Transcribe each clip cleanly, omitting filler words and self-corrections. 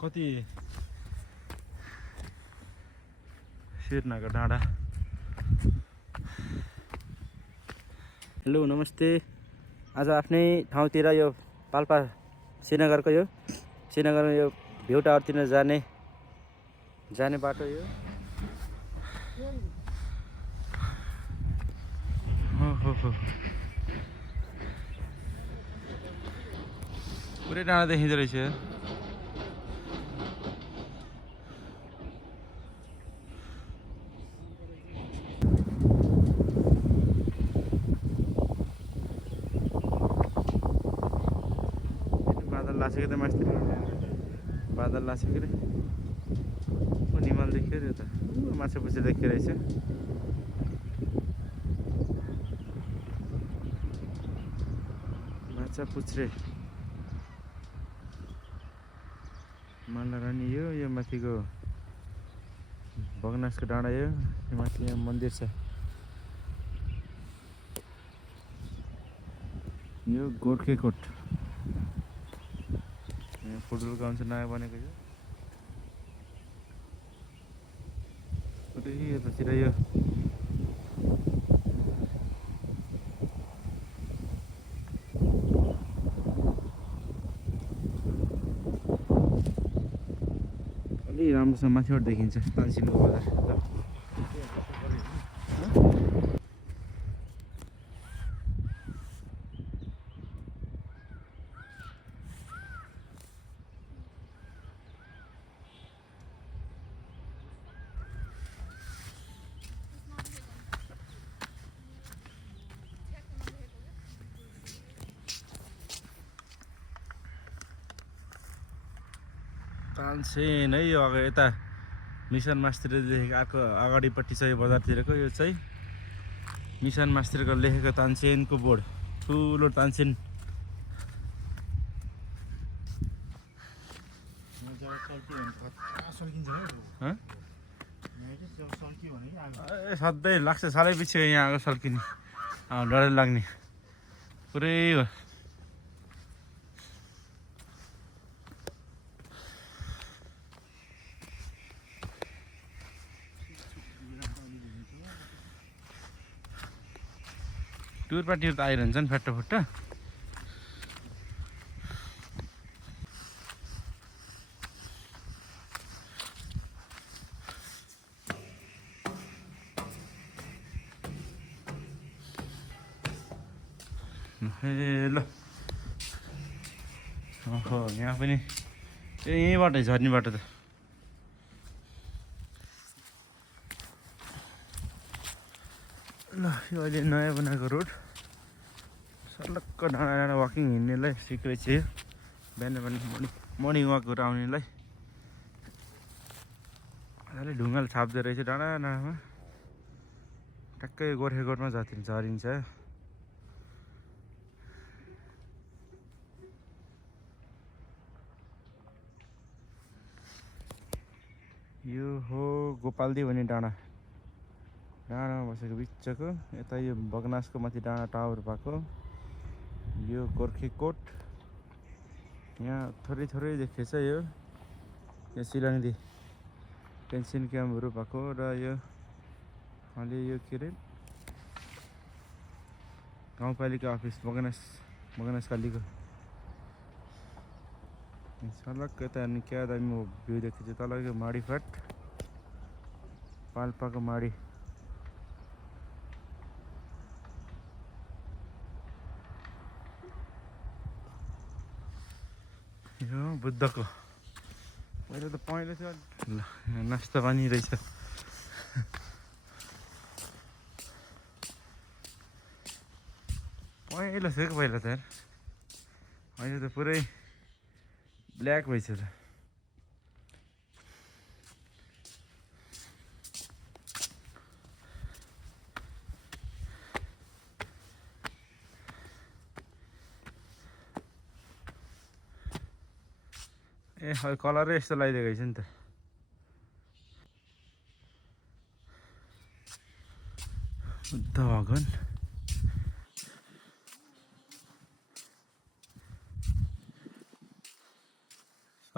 कति शिरनाको डाँडा। हेलो नमस्ते। आज आफ्नै ठाउँतिर यो पाल्पा श्रीनगरको यो भ्यू टावरतिर जाने बाटो यो। पुरै डाँडा देखिँदो रहेछ। बादल लासेको त मास्तिर बादल लासेको रे हिमाल देखियो रे त माछा पुछा देखियो रहेछ। माछा पुछ्रे माला रानी यो माथिको बगनासको डाँडा यो माथि यहाँ मन्दिर छ। यो गोर्खे कोट फुटबल ग्राउन्ड चाहिँ नयाँ बनेको छ। पुरै यतातिर यो अलि राम्रोसँग माथिबाट देखिन्छ तानसेनको बजार। तानसेन है यो अगाडि यता मिसन मास्तिरदेखि आएको अगाडिपट्टि छ यो बजारतिरको। यो चाहिँ मिसन मास्तिरको लेखेको तानसेनको बोर्ड ठुलो तानसेन। सधैँ लाग्छ सालै पछि यहाँ आएको सल्किने डर लाग्ने पुरै हो। टुर पार्टीहरू त आइरहन्छन् फ्याट्टो ल ओहो यहाँ पनि यहीँबाटै झर्ने बाटो त। ल यो अहिले नयाँ बनाएको रोड सलक्क डाँडा वाकिङ हिँड्नेलाई सिक्रै छ यो। बिहान मर्निङ वाकहरू आउनेलाई अलि ढुङ्गाले छाप्दो रहेछ डाँडामा। ट्याक्कै गोर्खेकोटमा झरिन्छ। यो हो गोपालदी भन्ने डाँडामा बसेको बिचको। यता यो बगनासको माथि डाँडा टावर भएको यो गोर्खेकोट। यहाँ थोरै देखिएछ यो सिलङदी पेन्सन क्याम्पहरू भएको र यो अहिले यो के अरे गाउँपालिका अफिस बगनासकालीको सलक्क यता अनि क्या दामी भ्यू देखिन्छ तलको माडीफाट पाल्पाको माडी। यो बुद्धको पहिला त पहेँलो थियो। ल नास्ता पानी रहेछ। पहेँलो थियो कि पहिला त यार, अहिले त पुरै ब्ल्याक भइसक्यो त। ए कलरै यस्तो लगाइदिएको रहेछ नि त। बुद्ध भगवान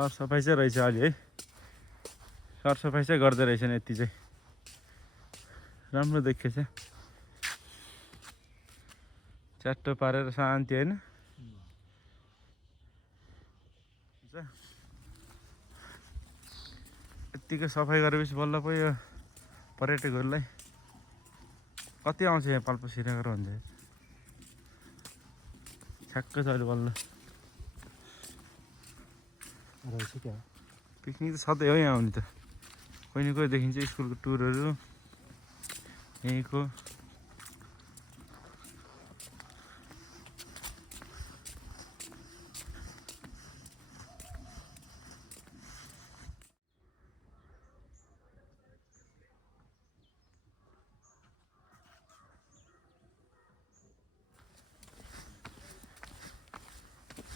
सरसफाइ चाहिँ रहेछ अलि है, सरसफाइ चाहिँ गर्दै रहेछन् यति चाहिँ राम्रो देखिएछ। च्याट्टो पारेर शान्ति होइन। यत्तिकै सफाइ गरेपछि बल्ल पो यो पर्यटकहरूलाई कति आउँछ यहाँ पाल्पा श्रीनगर भन्छ। ठ्याक्क छ अहिले बल्ल रहेछ क्या। पिकनिक त सधैँ हो यहाँ आउने त, कोही न कोही देखिन्छ स्कुलको टुरहरू यहीँको।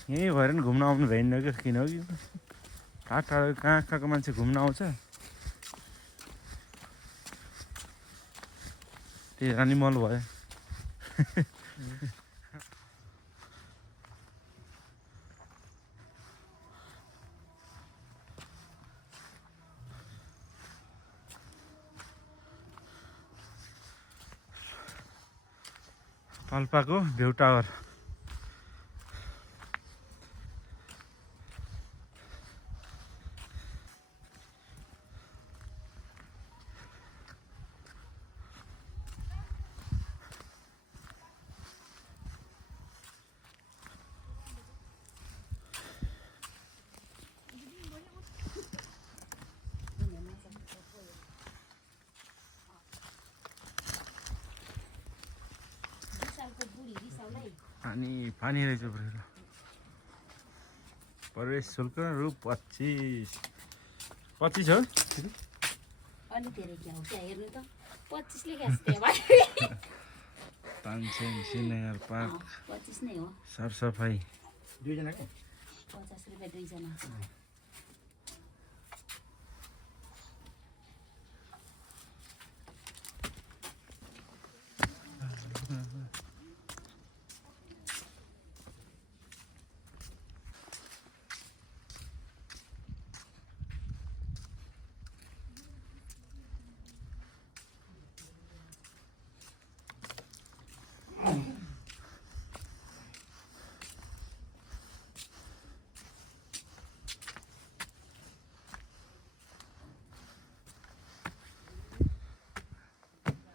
यहीँ भएर नि घुम्न आउनु भएन क्या, किन हो कि टाढा टाढो कहाँ कहाँको मान्छे घुम्न आउँछ। त्यही रानी मल भयो। पाल्पाको भ्यू टावर पानी रहेछ। प्रवेश शुल्क रु 25 हो। अलि धेरै क्या हो क्या, हेर्नु त 25 लेखेको छ भाइ। तानसेन श्रीनगर पार्क 25 नै हो। सरसफाइ दुईजनाको 50 रुपियाँ दुईजना।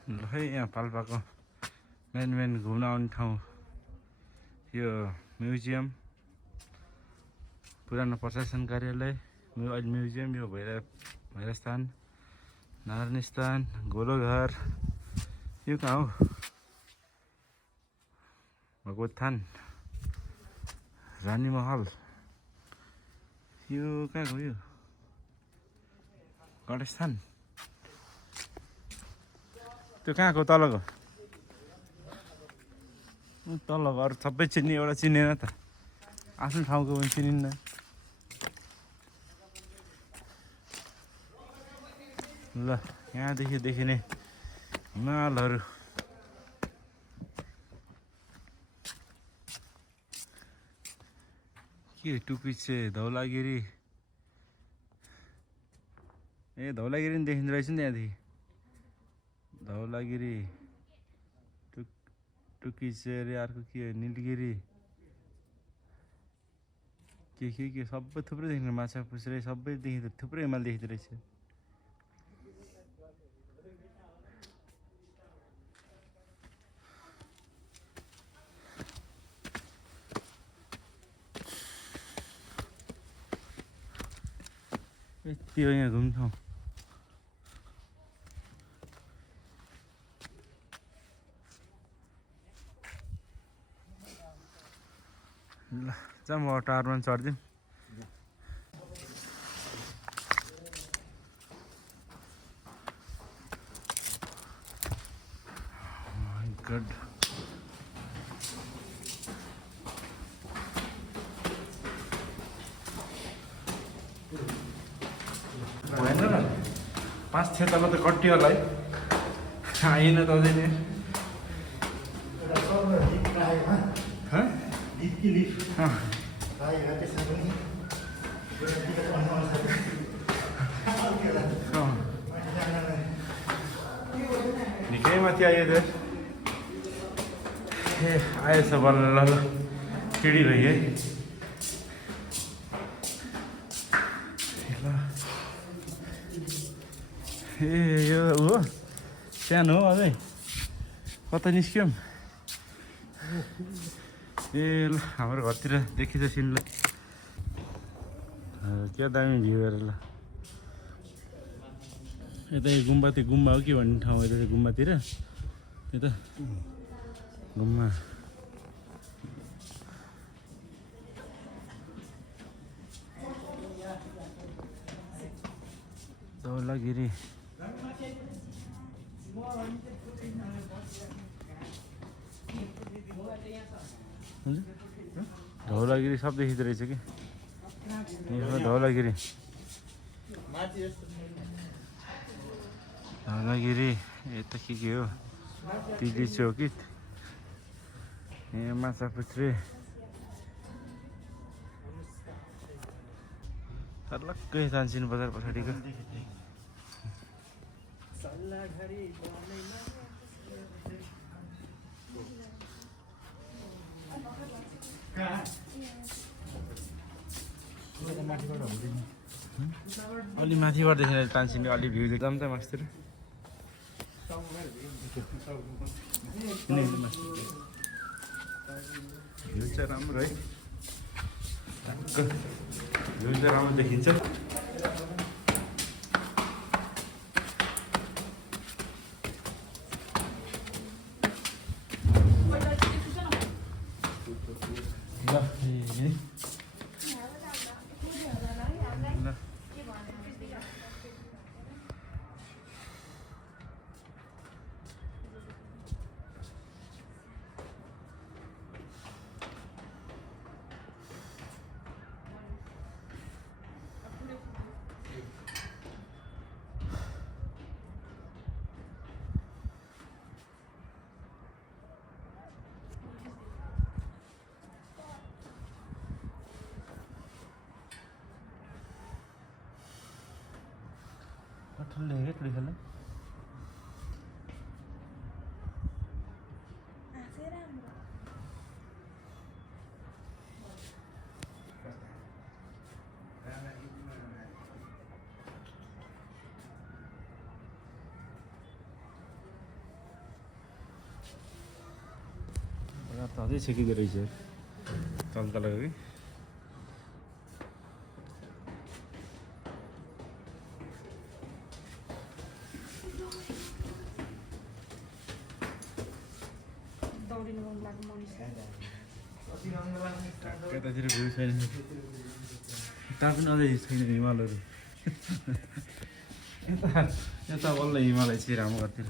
ल है यहाँ पाल्पाको मेन घुम्न आउने ठाउँ यो म्युजियम, पुरानो प्रशासन कार्यालय, अहिले म्युजियम, यो भैरवस्थान, नारायण स्थान, गोलोघर, यो कहाँ हो भगवत थान, रानी महल, यो कहाँको यो गणेश थान, त्यो कहाँको तलको तलको अरू सबै चिन्ने, एउटा चिनेन त, आफ्नो ठाउँको पनि चिनिन्न। ल यहाँदेखि देखिने हिमालहरू, के टुप्पीछे धौलागिरी, ए धौलागिरी पनि देखिँदो रहेछ नि त्यहाँदेखि। धौलागिरी, टुक्कीचेरी, अर्को के हो निलगिरी, के सबै थुप्रै देखिन्छ। माछा पुछ्रे सबै देखिँदो, थुप्रै हिमाल देखिँदो रहेछ। यति हो यहाँ घुम्न ठाउँ। ल जा म टावरमा चढिदिउँ। गुड भएन र 5 थियो तल त कट्टी होला है, आइन त अझै नि। निकै माथि आयो त ए आएछ बल्ल ल ल सिडी भइ है ल ए यो हो सानो हो अझै कता निस्क्यौँ ए ल हाम्रो घरतिर देखिन्छ सिन ल क्या दामी भ्यू हेर ल यता यो गुम्बा त्यो गुम्बा हो कि भन्ने ठाउँ यता गुम्बातिर त्यता गुम्बा धौलागिरी धौलागिरी सब देखिँदो रहेछ कि धौलागिरी धौलागिरी यता के हो तिली चौकी यहाँ माछापुच्छ्रे अलग्गै तानसिन बजार पछाडिको अलि माथिबाट देखेर तानसिन अलि भ्यू देख्दा त मास्तिर भ्यू चाहिँ राम्रो है भ्यू चाहिँ राम्रो देखिन्छ ठुलो है थोड़ी खेल्ने अझै छेकिँदो रहेछ तल तलको कि यतातिर भ्यू छैन यता पनि अझै छैन हिमालहरू यता बल्ल हिमालय चाहिँ राम्रो घरतिर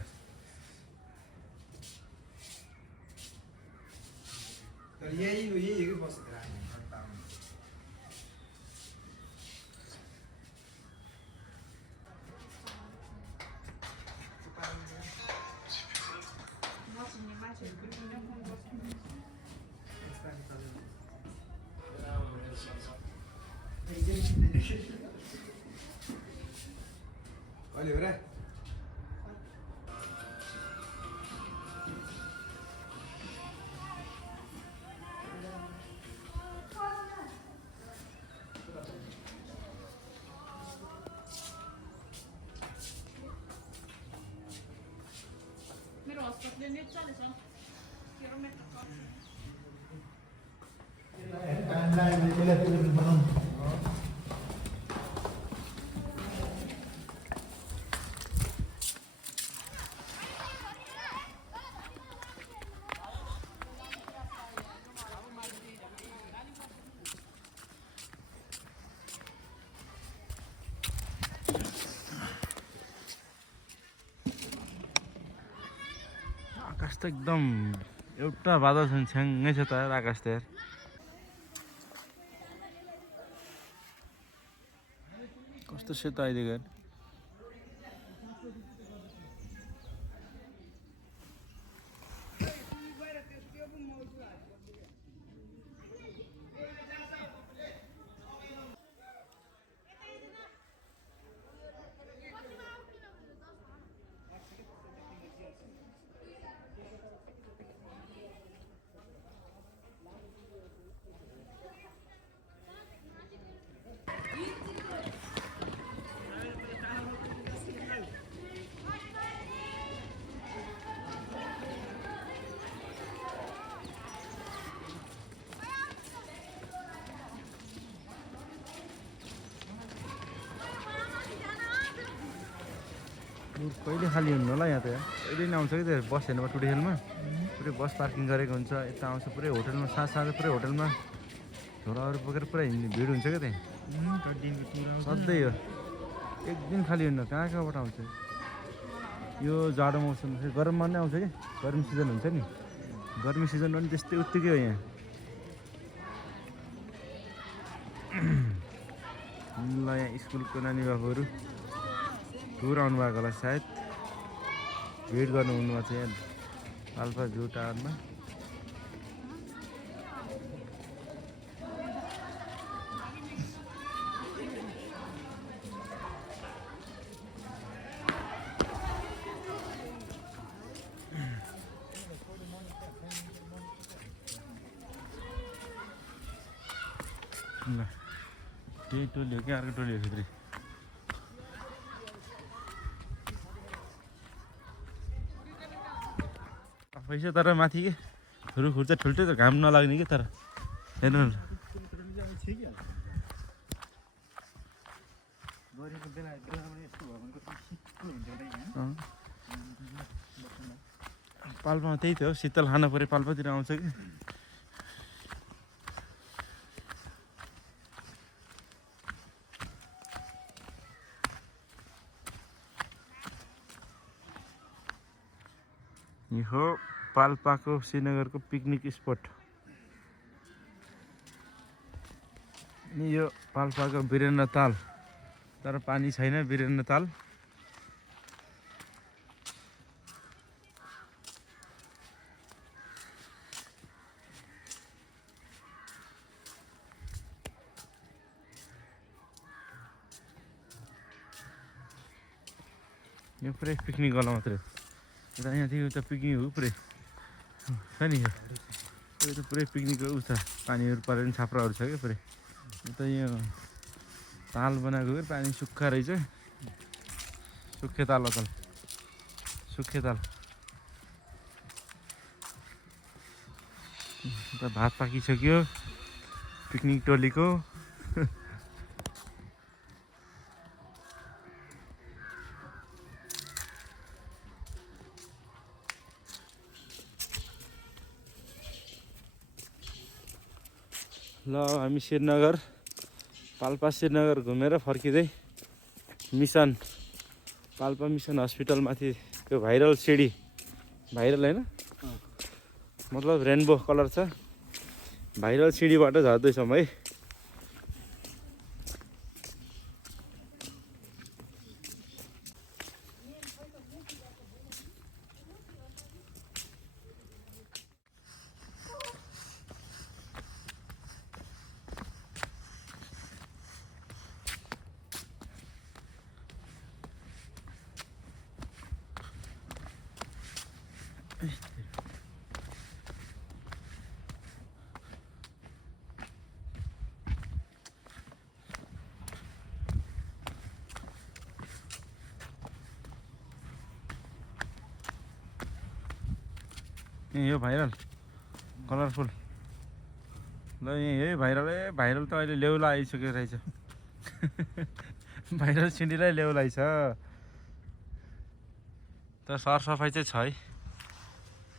Oliver, मेरो हस्पिटलले नेट चलेछ तेरो नेट आकाश त एकदम एउटा बादल छैन छ्याङ्गै छ त यार आकाश त यार कस्तो सेतो आइदिएको यार टुर कहिले खाली हुन्न होला यहाँ त यहाँ कहिले नै आउँछ कि त्यो बस हेर्नुमा टुडेखेलमा पुरै बस पार्किङ गरेको हुन्छ यता आउँछ पुरै होटलमा साँझ पुरै होटलमा झोलाहरू बोकेर पुरा हिँड्ने भिड हुन्छ क्या त्यहाँ सधैँ हो एक दिन खाली हुन्न कहाँ कहाँबाट आउँछ यो जाडो मौसम फेरि गरममा नै आउँछ कि गर्मी सिजन हुन्छ नि गर्मी सिजन पनि त्यस्तै उत्तिकै हो यहाँ ल यहाँ स्कुलको नानी बाबुहरू टुर आउनुभएको होला सायद भेट गर्नु हुनुभएको छ यहाँ पाल्पा जू टावरमा ल त्यही टोली हो कि अर्को टोली हो फेरि पैसा तर माथि के रुखहरू चाहिँ ठुल्ठुलो त घाम नलाग्ने कि तर हेर्नु न पाल्पामा त्यही त हो शीतल खान पऱ्यो पाल्पातिर आउँछ कि यो पाल्पाको श्रीनगरको पिकनिक स्पट अनि यो पाल्पाको वीरेन्द्र ताल तर पानी छैन वीरेन्द्र ताल यो पुरै पिकनिक गर्नु मात्रै यता यहाँदेखि उता पिकनिक हो पुरै छ नि यो त पुरै पिकनिक उ छ पानीहरू परेर पनि छाप्राहरू छ क्या पुरै उता यो ताल बनाएको क्या पानी सुक्खा रहेछ सुक्खे ताल अतल सुक्खे ताल उता भात पाकिसक्यो पिकनिक टोलीको ल हामी श्रीनगर पाल्पा श्रीनगर घुमेर फर्किँदै मिसन पाल्पा मिसन हस्पिटलमाथि त्यो भाइरल सिडी भाइरल होइन मतलब रेनबो कलर छ भाइरल सिडीबाट झर्दैछौँ है यो भाइरल कलरफुल ल यही भाइरल त अहिले लेउला आइसकेको रहेछ भाइरल सिडीलाई लेउला छ तर सरसफाइ चाहिँ छ है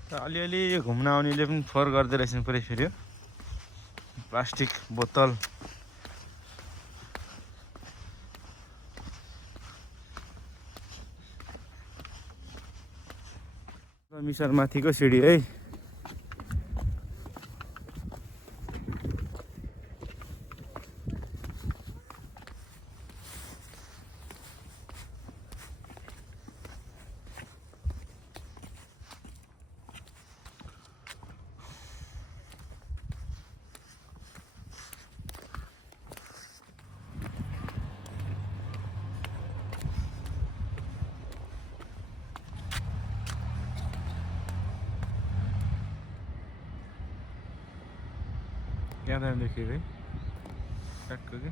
त अलिअलि यो घुम्न आउनेले पनि फोहोर गर्दै रहेछन् पुरै फेरि प्लास्टिक बोतल मिसन माथिको सिडी है त्यहाँदेखि है ट्याक्क कि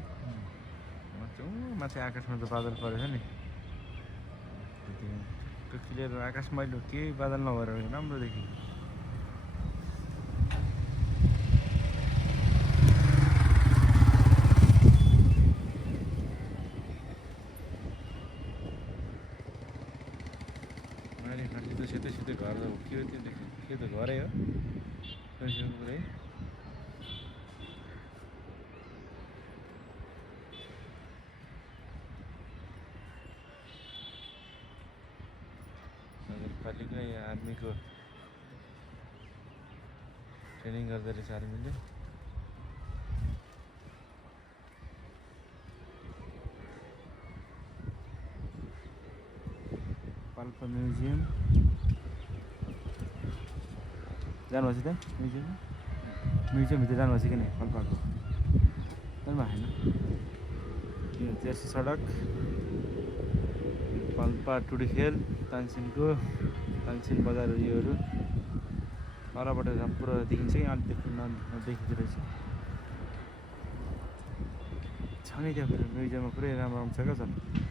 माथि आकाशमा त बादल परेछ नि क्लियर आकाश मैले केही बादल नभएर राम्रो देखियो घरै हो म्युजियमको पुरै नगरपालिका यहाँ आर्मीको ट्रेनिङ गर्दो रहेछ आर्मीले पाल्पा म्युजियम जानुभएछ त्यहाँ म्युजियमभित्र जानुभएछ कि नै पाल्पाको जानुभएको छैन यो जेर्सी सडक पाल्पा टुडिखेल तानसिनको तानसिन बजार योहरू परबाट पुरा देखिन्छ कि अलिक नदेखिँदो रहेछ छ नि त्यहाँ फेरि म्युजियममा पुरै राम्रो राम्रो छ क्या छ